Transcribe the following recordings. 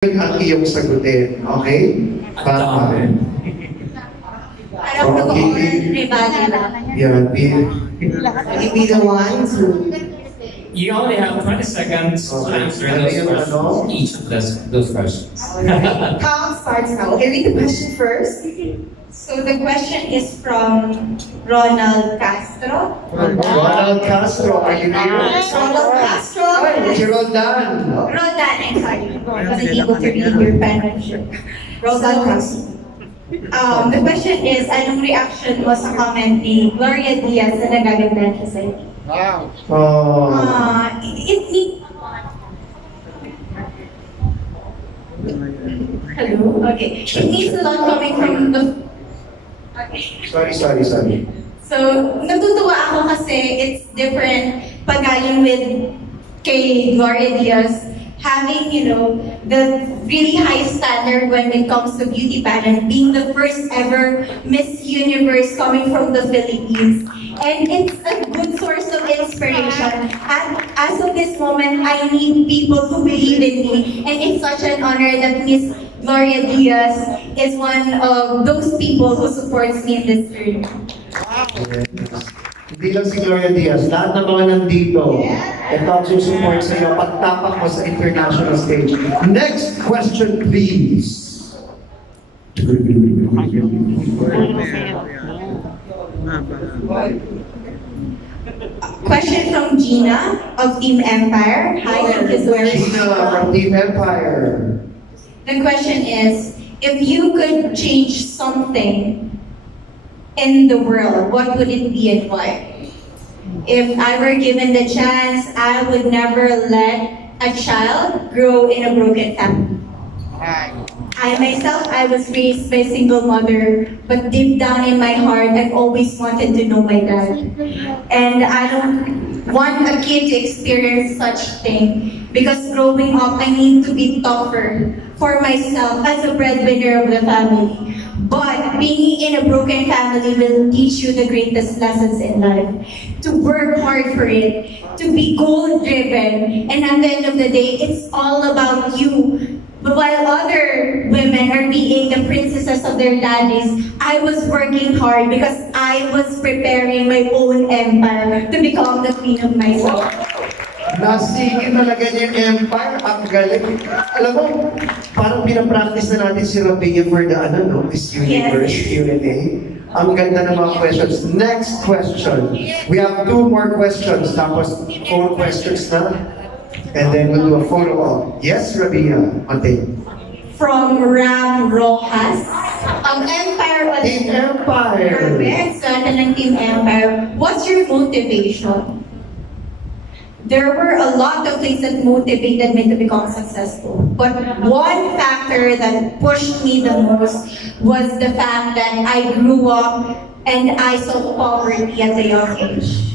Yun ang iyong sagutin, okay? Para Alam ko kung everybody lang. yeah, Will be the ones who... You only have 20 seconds to answer those questions, each of those questions. Count starts now. Okay, read the question first. So the question is from Ronald Castro. Ronald Castro, are you here? Ronald Castro. Hi, si Roldan. Roldan, I'm sorry. I wasn't able to read your pen. Ronald Castro. The question is, anong reaction mo sa comment ni Gloria Diaz na nagaganda siya sa'yo? Oh. Hello? Okay. It needs a lot coming from the... Okay. Sorry. So, natutuwa ako kasi it's different pag galing with kay Gloria Diaz, having, the really high standard when it comes to beauty pageant, being the first ever Miss Universe coming from the Philippines. And it's a good source of inspiration. And as of this moment, I need people who believe in me. And it's such an honor that Miss Gloria Diaz is one of those people who supports me in this journey. Hindi lang si Gloria Diaz, lahat ng mga nandito. Ito ang susupport sa iyo, pagtapak mo sa international stage. Next question, please. Question from Gina of Team Empire. Hi, thank you so much. Gina from Team Empire. The question is, if you could change something in the world, what would it be and why? If I were given the chance, I would never let a child grow in a broken family. I was raised by a single mother, but deep down in my heart, I've always wanted to know my dad. And I don't want a kid to experience such thing, because growing up, I need to be tougher for myself as a breadwinner of the family. But being in a broken family will teach you the greatest lessons in life. To work hard for it, to be goal-driven, and at the end of the day, it's all about you. But while other women are being the princesses of their daddies, I was working hard because I was preparing my own empire to become the queen of myself. Nasigit talaga niya yung empire, ang galing. Alam mo, parang pinapractice na natin si Rabiya for the Miss Universe, Q&A. Ang ganda ng mga questions. Next question. We have 2 more questions, tapos 4 questions na. And then we'll do a follow-up. Yes, Rabiya, Ate. From Ram Rojas of Empire. Team Empire. Perfect. So, ito ng Team Empire. What's your motivation? There were a lot of things that motivated me to become successful. But one factor that pushed me the most was the fact that I grew up and I saw poverty at a young age.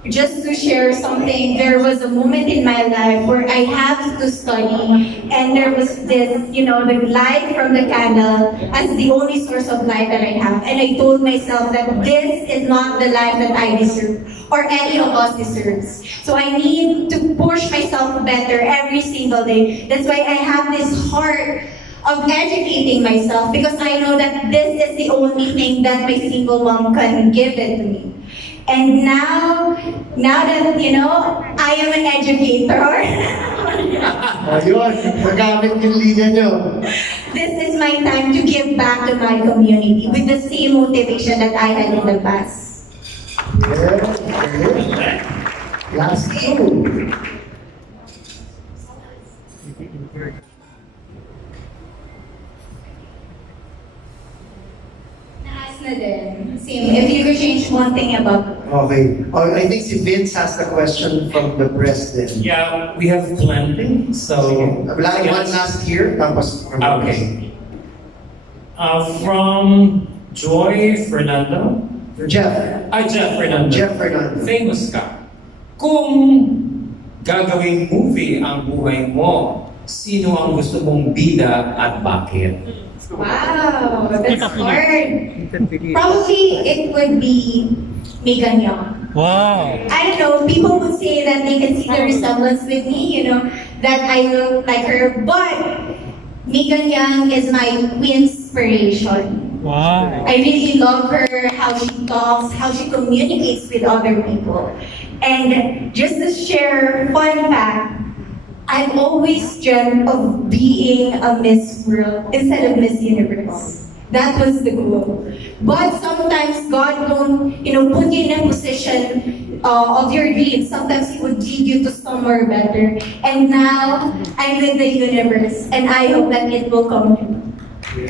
Just to share something, there was a moment in my life where I had to study, and there was this, the light from the candle as the only source of light that I have. And I told myself that this is not the life that I deserve, or any of us deserves. So I need to push myself better every single day. That's why I have this heart of educating myself, because I know that this is the only thing that my single mom can give it to me. And now that, I am an educator. Ayun, magamit yung linya nyo. This is my time to give back to my community with the same motivation that I had in the past. Yes. Last 2. Na din. Same. If you could change one thing about Okay. I think si Vince has the question from the president. Yeah, we have plenty, so... Wala one last year, tapos... Okay. From Joy Fernando. Jeff. Jeff Fernando. Jeff Fernando. Famous ka. Kung gagawing movie ang buhay mo, sino ang gusto mong bida at bakit? Wow, that's hard. Probably it would be Megan Young. Wow. I don't know, people would say that they can see the resemblance with me, that I look like her, but Megan Young is my inspiration. Wow. I really love her, how she talks, how she communicates with other people. And just to share fun fact, I've always dreamt of being a Miss World instead of Miss Universe. That was the goal. But sometimes God won't, put you in a position of your dreams. Sometimes He would lead you to somewhere better. And now, I'm with the universe, and I hope that it will come true.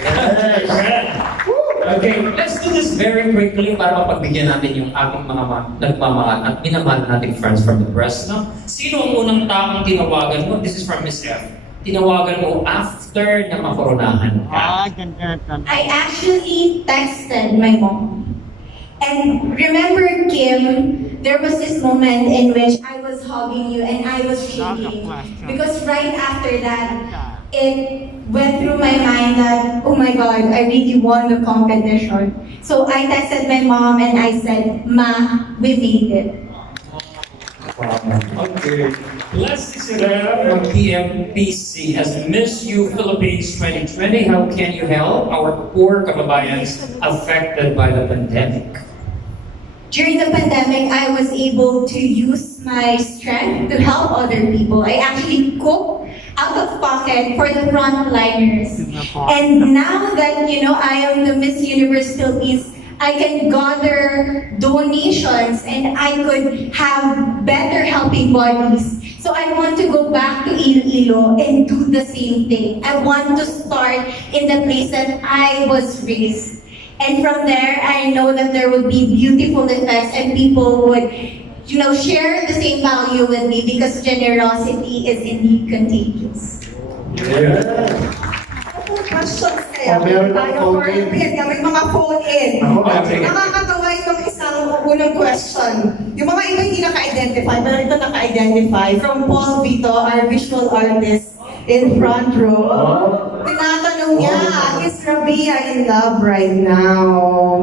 Okay, let's do this very quickly para mapagbigyan natin yung ating mga nagmamahal at minamahal nating friends from the press. No? Sino ang unang taong tinawagan mo? This is from Miss F. Tinawagan mo after na makoronahan ka. Ganda. I actually texted my mom. And remember, Kim, there was this moment in which I was hugging you and I was shaking. Because right after that, it went through my mind that, oh my God, I really won the competition. So I texted my mom and I said, Ma, we made it. Okay. Leslie Serrera from PMPC as Miss U Philippines 2020. How can you help our poor kababayans affected by the pandemic? During the pandemic, I was able to use my strength to help other people. I actually cooked out of pocket for the frontliners. And now that, I am the Miss Universe Philippines, I can gather donations and I could have better helping bodies. So I want to go back to Iloilo and do the same thing. I want to start in the place that I was raised. And from there, I know that there will be beautiful effects and people would, share the same value with me because generosity is indeed contagious. Questions kaya. Meron ng Tayo for phone-in. a bit. May mga phone-in. Okay. Nakakatawa itong isang unang question. Yung mga iba hindi naka-identify, pero ito naka-identify. From Paul Vito, our visual artist in front row. Tinatanong niya, is Rabiya in love right now?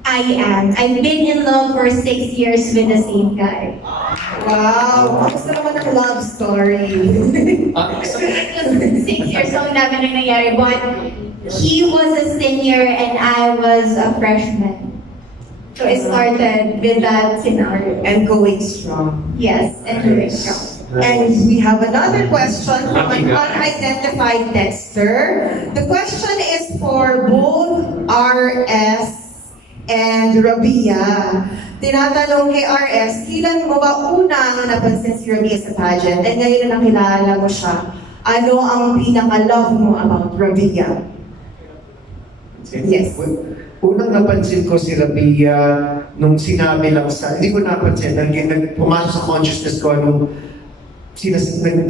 I am. I've been in love for 6 years with the same guy. Wow! Gusto naman ng love story. It was 6 years old namin nang nangyari, but he was a senior and I was a freshman. So it started with that scenario. And going strong. Yes, and doing strong. And we have another question from an unidentified texter. The question is for both RS and Rabiya. Tinatanong kay RS, kailan mo ba unang napansin si Rabiya sa pageant? And ngayon na nakilala mo siya, ano ang pinaka-love mo about Rabiya? Yes. Unang napansin ko si Rabiya nung sinabi lang hindi ko napansin, pumasok sa consciousness ko nung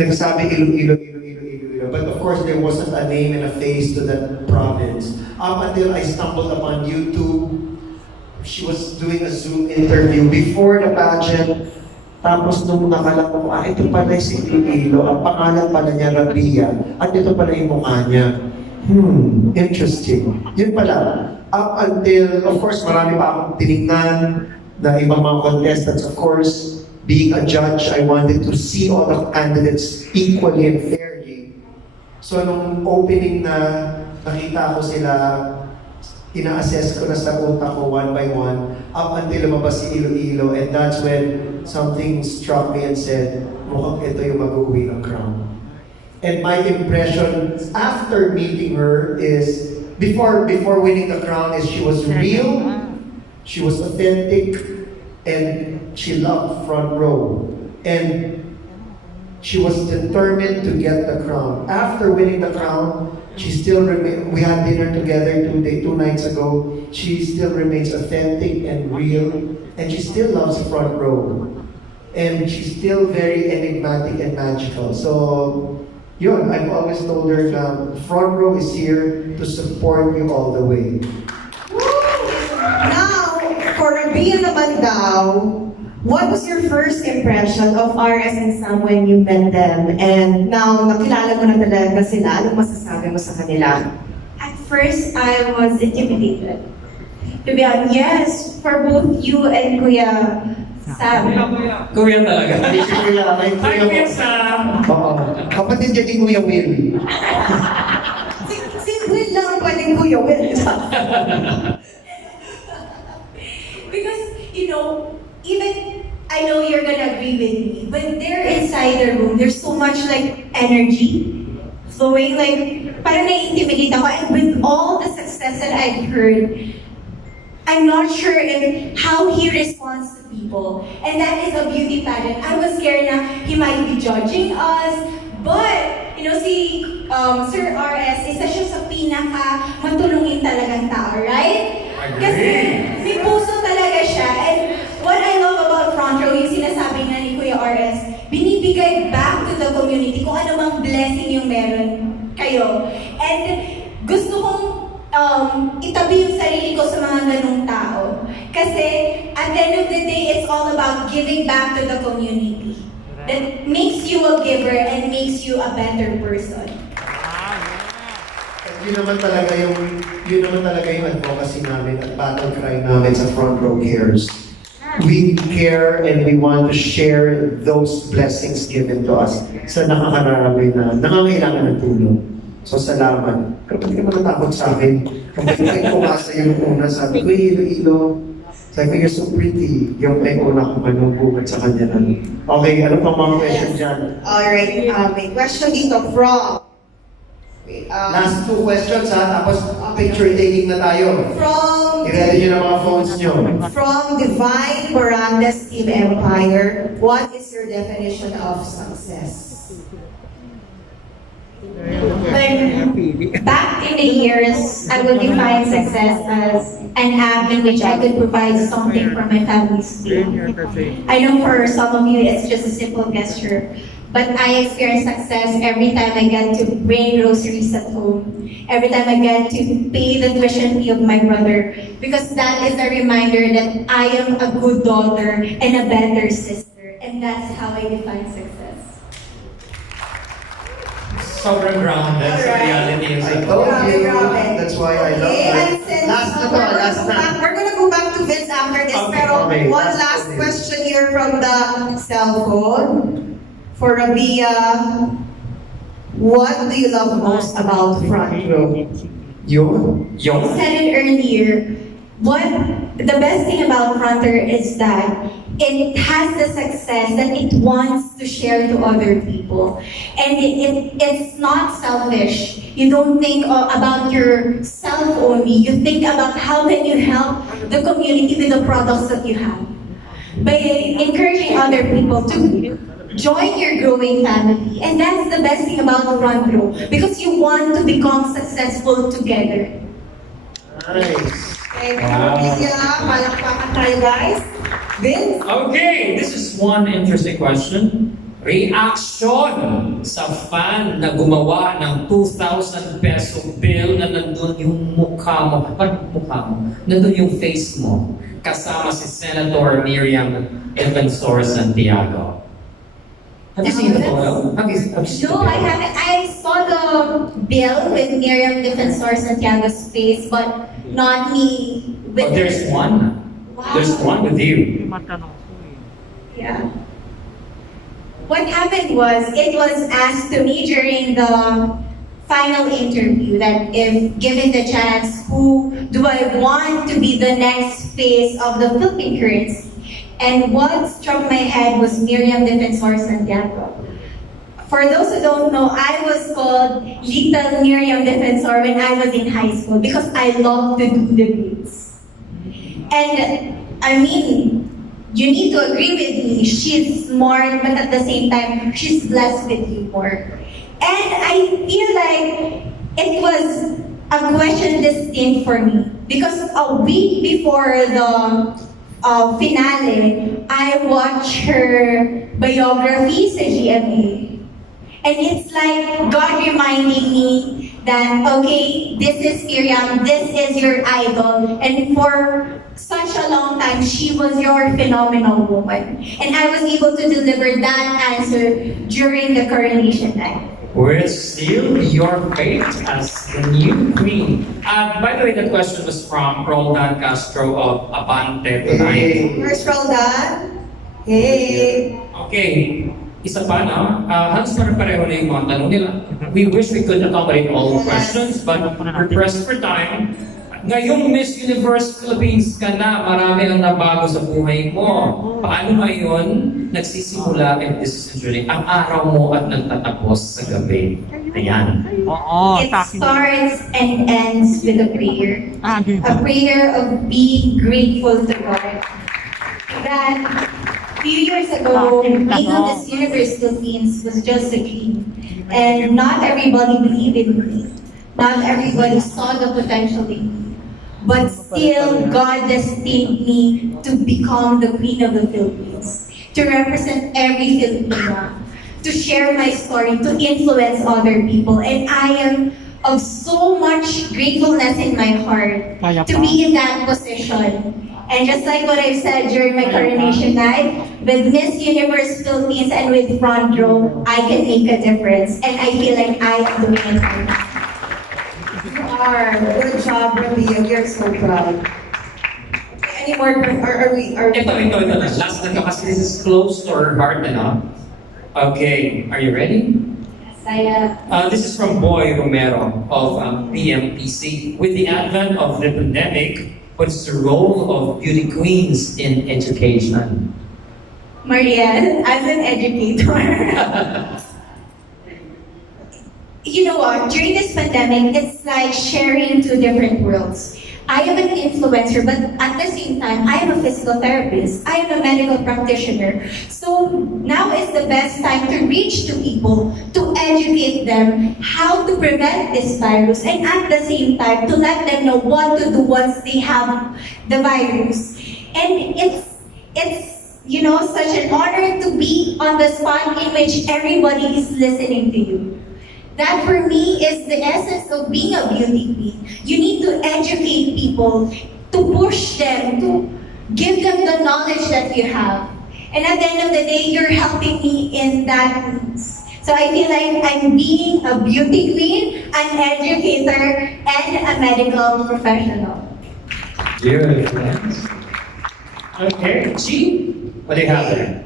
nagsabi Iloilo. But of course, there wasn't a name and a face to that province. Up until I stumbled upon YouTube, she was doing a Zoom interview before the pageant. Tapos nung nakalap ko, ito pala si Iloilo. Ang pangalan pala niya, Rabiya. At ito pala yung mukha niya. Interesting. Yun pala. Up until, of course, marami pa akong tinignan na ibang mga contestants. Of course, being a judge, I wanted to see all the candidates equally and fairly. So nung opening na nakita ko sila, ina-assess ko na sa utak ko one by one up until lumabas si Iloilo, and that's when something struck me and said, mukhang ito yung mag-uwi ng crown. And my impression after meeting her is, before winning the crown, is she was real, she was authentic, and she loved front row. And she was determined to get the crown. After winning the crown, she still remained, we had dinner together two nights ago. She still remains authentic and real, and she still loves front row. And she's still very enigmatic and magical. So, yun, I've always told her na front row is here to support you all the way. Now, for Rabiya naman daw, what was your first impression of RS and Sam when you met them? And now, nakilala mo na talaga sila. Anong masasabi mo sa kanila? At first, I was intimidated. To be honest, yes, for both you and Kuya Sam. Kuya talaga. Hindi si Kuya, may Hi, Kuya Kuya Sam! Oo. Kapatid niya ni Kuya Will. Kuya Will. Because, even I know you're gonna agree with me, when they're inside the room, there's so much like energy flowing, like parang nai-intimidate ako. And with all the success that I've heard, I'm not sure if how he responds to people. And that is a beauty pageant. I was scared na he might be judging us, but si Sir RS, isa siya sa pinaka-matulungin talagang tao, right? Kasi may puso talaga siya. And what I love about Front Row, yung sinasabi nga ni Kuya RS, binibigay back to the community kung ano mang blessing yung meron kayo. And gusto kong itabi yung sarili ko sa mga ganung tao. Kasi at the end of the day, it's all about giving back to the community. That makes you a giver and makes you a better person. Yun naman talaga yung advocacy namin at battle cry namin sa Front Row Cares. We care and we want to share those blessings given to us sa nakakarami na nangangailangan ng tulong. So salamat. Kapag ka matatakot sa akin, kapag kayo pumasa yung una, sabi ko, Ilo. Sabi ko, you're so pretty. Yung may una kong bungad sa kanya na. Okay, ano pang mga question dyan? Alright, may question dito from... Last two questions ha, tapos picture taking na tayo. I-ready nyo na mga phones nyo. From Divine Barandas Team Empire, what is your definition of success? When back in the years, I would define success as an act in which I could provide something for my family's needs. I know for some of you it's just a simple gesture, but I experience success every time I get to bring groceries at home, every time I get to pay the tuition fee of my brother, because that is a reminder that I am a good daughter and a better sister, and that's how I define success. Sobrang grounded sa reality. I told you, that's why I love And her. since Last na to, last na. we're gonna go back to Vince after this, pero Okay, one last last question. question here from the cell phone. For Rabiya, what do you love most about Front Row? Yun? I said it earlier. The best thing about Fronter is that it has the success that it wants to share to other people. And it's not selfish. You don't think about yourself only. You think about how can you help the community with the products that you have. By encouraging other people to join your growing family. And that's the best thing about Front Row. Because you want to become successful together. Nice. Okay, Rabiya, palakpakan tayo guys. Vince? Okay, this is one interesting question. Reaction sa fan na gumawa ng 2,000 peso bill na nandun yung mukha mo. Parang mukha mo. Nandun yung face mo. Kasama si Senator Miriam Defensor Santiago. Have you seen the photo? Have you seen No, the I video? haven't. I saw the bill with Miriam Defensor Santiago's face, but not me with Oh, there's one. Wow. There's one with you. Yeah. What happened was, it was asked to me during the final interview that if given the chance, who do I want to be the next face of the Philippine currency? And what struck my head was Miriam Defensor Santiago. For those who don't know, I was called Little Miriam Defensor when I was in high school because I love to do debates. And I mean, you need to agree with me, she's smart, but at the same time, she's blessed with humor. And I feel like it was a question destined for me because a week before the finale, I watched her biography sa GMA. And it's like God reminding me that, okay, this is Miriam, this is your idol. And for such a long time, she was your phenomenal woman. And I was able to deliver that answer during the coronation night. Will seal your fate as the new queen. By the way, that question was from Roldan Castro of Abante tonight. Where's Roldan? Hey. Okay. Isa pa, no? Halos pare-pareho na yung mga tanong nila. We wish we could accommodate all the questions, but we're pressed for time. Ngayong Miss Universe Philippines ka na, marami ang nabago sa buhay mo. Paano ngayon nagsisimula, and this is really, ang araw mo at nagtatapos sa gabi? Ayan. It starts and ends with a prayer. A prayer of being grateful to God. That few years ago, being on this Universe Philippines was just a dream. And not everybody believed in me. Not everybody saw the potential in me. But still, God destined me to become the Queen of the Philippines. To represent every Filipina. To share my story, to influence other people. And I am of so much gratefulness in my heart to be in that position. And just like what I've said during my coronation night, with Miss Universe Philippines and with Front Row, I can make a difference. And I feel like I am doing it right now. You are. Good job, Rabiya. You're so proud. Any more? Are we? Ito na. Last na to kasi this is close to our heart, ano? Okay, are you ready? This is from Boy Romero of PMPC. With the advent of the pandemic, what's the role of beauty queens in education? Marielle, as an educator, you know what? During this pandemic, it's like sharing two different worlds. I am an influencer, but at the same time, I am a physical therapist. I am a medical practitioner. So now is the best time to reach to people, to educate them how to prevent this virus, and at the same time, to let them know what to do once they have the virus. And it's you know, such an honor to be on the spot in which everybody is listening to you. That for me is the essence of being a beauty queen. You need to educate people, to push them, to give them the knowledge that you have. And at the end of the day, you're helping me in that means. So I feel like I'm being a beauty queen, an educator, and a medical professional. Beautiful. Okay, G, what do you have there?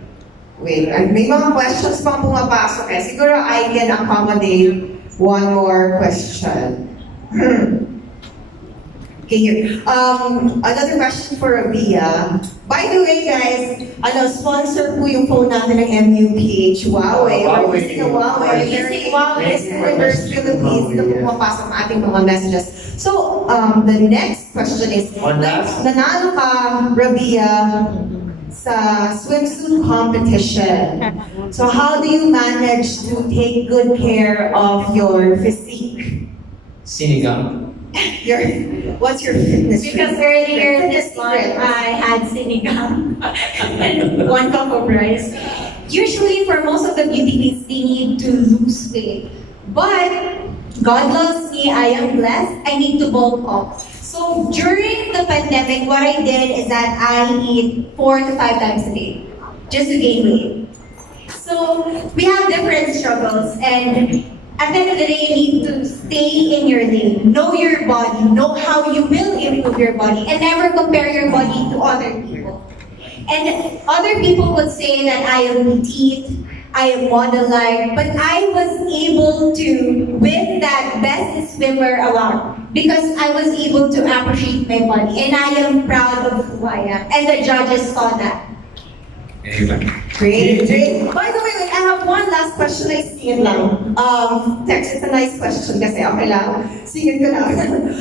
Wait, may mga questions pang pumapasok eh. Siguro I can accommodate one more question. Okay, here. Another question for Rabiya. By the way, guys, sponsor po yung phone natin ng MUPH. Huawei. We're using a Huawei. Using Huawei. Miss Universe Philippines na pumapasok ang ating mga messages. So, the next question is, One last. nanalo ka, Rabiya, sa swimsuit competition. So how do you manage to take good care of your physique? Sinigang. What's your fitness? Because earlier this month, I had sinigang and 1 cup of rice. Usually for most of the beauty queens, they need to lose weight. But God loves me, I am blessed, I need to bulk up. So during the pandemic, what I did is that I eat 4 to 5 times a day, just to gain weight. So we have different struggles, and at the end of the day, you need to stay in your lane, know your body, know how you will improve your body, and never compare your body to other people. And other people would say that I am petite, I am model-like, but I was able to win that best swimmer award because I was able to appreciate my body, and I am proud of who I am, and the judges saw that. Great, great. By the way, I have one last question. I see it lang. Text, it's a nice question kasi okay lang. See it ko lang.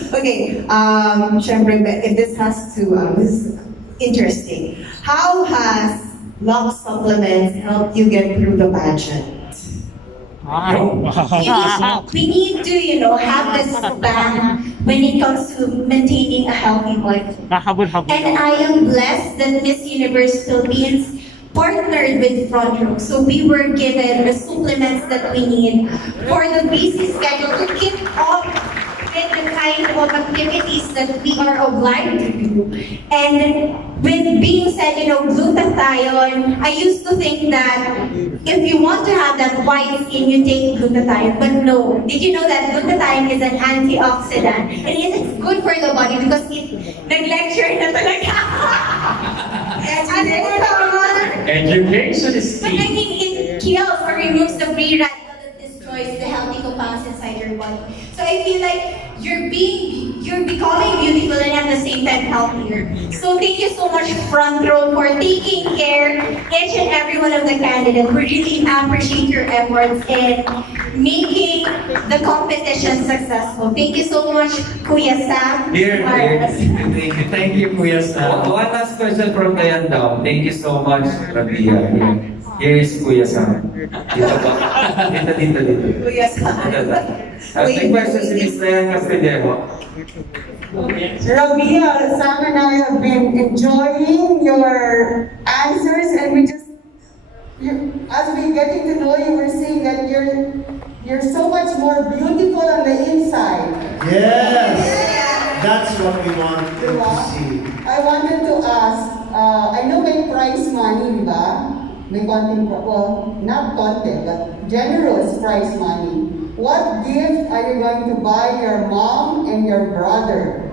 Okay, syempre, if this has to, this is interesting. How has love supplements helped you get through the pageant? We need to, have this plan when it comes to maintaining a healthy body. And I am blessed that Miss Universe Philippines partnered with Front Row. So we were given the supplements that we need for the busy schedule to keep up with the kind of activities that we are obliged to do. And with being said, glutathione, I used to think that if you want to have that white skin, you take glutathione. But no, did you know that glutathione is an antioxidant? And it's good for the body because it nag-lecture na talaga. Education is But I key. mean, it kills or removes the free radical that destroys the healthy compounds inside your body. So I feel like you're becoming beautiful and at the same time healthier. So thank you so much, Front Row, for taking care each and every one of the candidates. We really appreciate your efforts in making the competition successful. Thank you so much, Kuya Sam. Here. Thank you, Kuya Sam. One last question from Dayan daw. Thank you so much, Rabiya. Here is Kuya Sam. Dito ba? Dito. Kuya Sam. May question si Miss Dayan Castillejo. Rabiya, Sam and I have been enjoying your answers, and as we getting to know you, we're seeing that you're so much more beautiful on the inside. Yes! That's what we want to see. I wanted to ask, I know may prize money, di ba? May konting, well, not konting, but generous prize money. What gift are you going to buy your mom and your brother?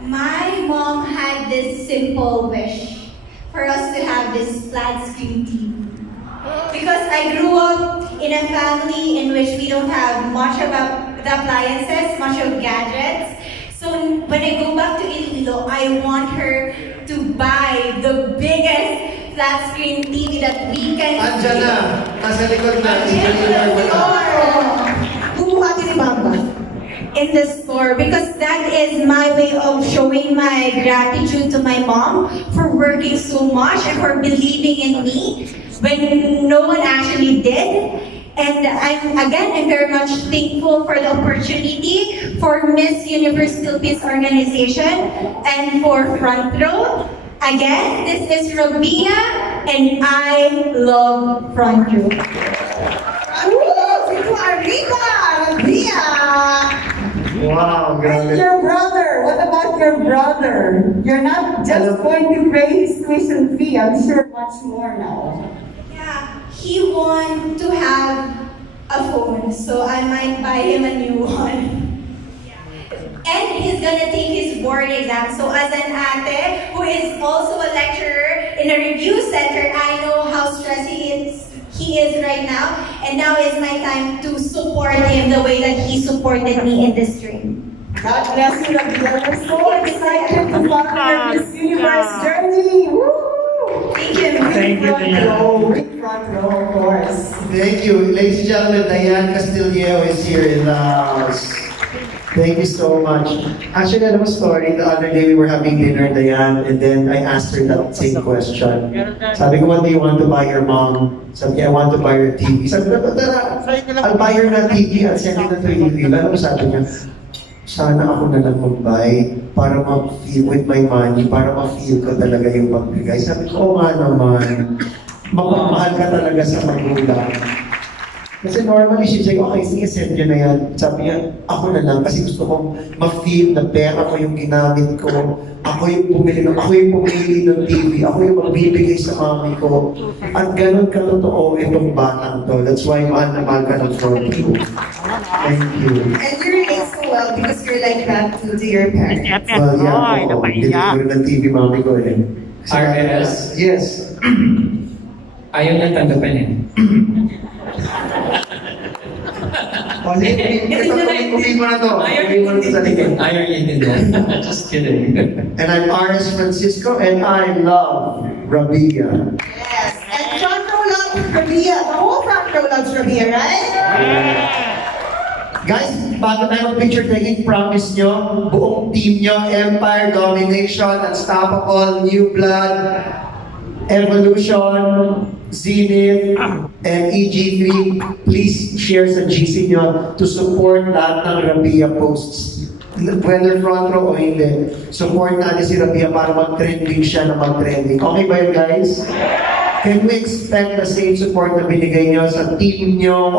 My mom had this simple wish for us to have this flat screen TV. Because I grew up in a family in which we don't have much about the appliances, much of gadgets. So when I go back to Iloilo, I want her to buy the biggest flat screen TV that we can Andiyan na! Nasa likod na! Bumuhati ni Bamba. in the store, because that is my way of showing my gratitude to my mom for working so much and for believing in me when no one actually did. And I'm very much thankful for the opportunity for Miss Universe Philippines organization and for Front Row. Again, this is Rabiya and I love Front Row. Ito arriba, Rabiya! Wow, And grabe. your brother, what about your brother? You're not just going to pay his tuition fee, I'm sure much more now. Yeah, he want to have a phone, so I might buy him a new one. And he's gonna take his board exam. So as an ate who is also a lecturer in a review center, I know how stressed he is right now. And now is my time to support him the way that he supported me in this dream. God bless you, Rabiya. We're so excited to follow your Miss Universe journey. Woo! Thank you. Thank you, front row, of course. Thank you. Ladies and gentlemen, Diane Castillejo is here in the house. Thank you so much. Actually, alam mo story, the other day we were having dinner, Diane, and then I asked her that same question. Sabi ko, what do you want to buy your mom? Sabi niya, I want to buy her TV. Sabi ko, tara, I'll buy her na TV at send it to you. Alam mo, sabi niya, sana ako na lang mag-buy para ma-feel with my money, para ma-feel ko talaga yung pagbigay. Sabi ko, oo nga naman, mapagmahal ka talaga sa magulang. Kasi normally, si Jay, okay, sige, send nyo na yan. Sabi niya, ako na lang, kasi gusto kong ma-feel na pera ko yung ginamit ko. Ako yung pumili ng TV. Ako yung magbibigay sa mami ko. At ganun katotoo itong batang to. That's why mahal na mahal ka ng front row. Thank you. And you relate so well because you're like that to your parents. Well, yeah, oo. Binili ko rin ng TV mami ko eh. RS? Yes. Ayaw niya tanggapin eh. O, uwi mo na to. Uwi mo na to sa likod. Ayaw niya intindihan. Just kidding. And I'm RS Francisco, and I love Rabiya. Yes. And front row loves Rabiya. The whole front row loves Rabiya, right? Guys, bago tayo mag-picture taking, promise nyo, buong team nyo, Empire, Domination, Unstoppable, New Blood, Evolution, Zenith, and EG3, please share sa GC nyo to support lahat ng Rabiya posts. Whether front row o hindi, support natin si Rabiya para mag-trending siya na mag-trending. Okay ba yun, guys? Can we expect the same support na binigay nyo sa team nyo?